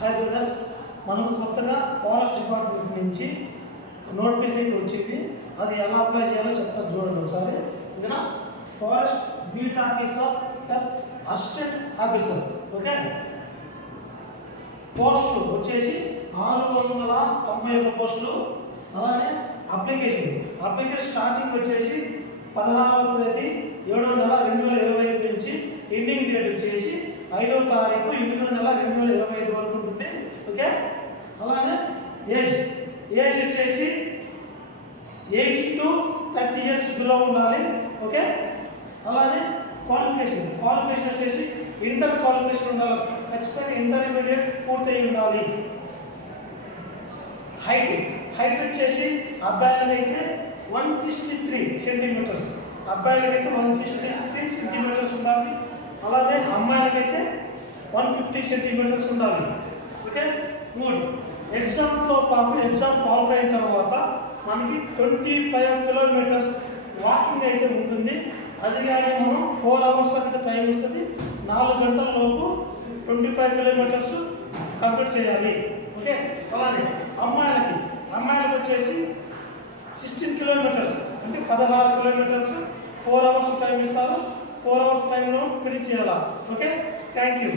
Hi brothers, మనకు కొత్తగా forest department నుంచి నోటిఫికేషన్ అయితే వచ్చింది. అది ఎలా అప్లై చేయాలో చెప్తాను చూడండి ఒకసారి. ఇక్కడ forest beat officer plus assistant officer, okay. పోస్టులు వచ్చేసి 691 పోస్టులు. అలానే అప్లికేషన్ స్టార్టింగ్ వచ్చేసి 16వ తేదీ 7వ నెల 2025 నుంచి ఎండింగ్ డేట్ వచ్చేసి 5వ తారీఖు 8వ నెల 2025 వరకు ఉంటుంది, ఓకే. అలానే ఏజ్ వచ్చేసి 18 to 30 years బిలో ఉండాలి, ఓకే. అలానే క్వాలిఫికేషన్ వచ్చేసి ఇంటర్ క్వాలిఫికేషన్ ఉండాలి, ఖచ్చితంగా ఇంటర్మీడియట్ పూర్తయి ఉండాలి. హైట్ వచ్చేసి అబ్బాయిలకైతే 163 సెంటీమీటర్స్, అబ్బాయిలకైతే 163 సెంటీమీటర్స్ ఉండాలి. అలాగే అమ్మాయిలకైతే 150 సెంటీమీటర్స్ ఉండాలి, ఓకే. 3 ఎగ్జామ్తో పాటు ఎగ్జామ్ క్వాలిఫై అయిన తర్వాత మనకి 25 కిలోమీటర్స్ వాకింగ్ అయితే ఉంటుంది. అది కానీ మనం 4 hours అయితే టైం ఇస్తుంది. 4 గంటల లోపు 25 కిలోమీటర్స్ కంప్లీట్ చేయాలి, ఓకే. అలానే అమ్మాయిలకి వచ్చేసి 16 కిలోమీటర్స్ అంటే 16 కిలోమీటర్స్ 4 hours టైం ఇస్తారు. 4 hours టైంలో ఫినిష్ చేయాలా, ఓకే. Thank you.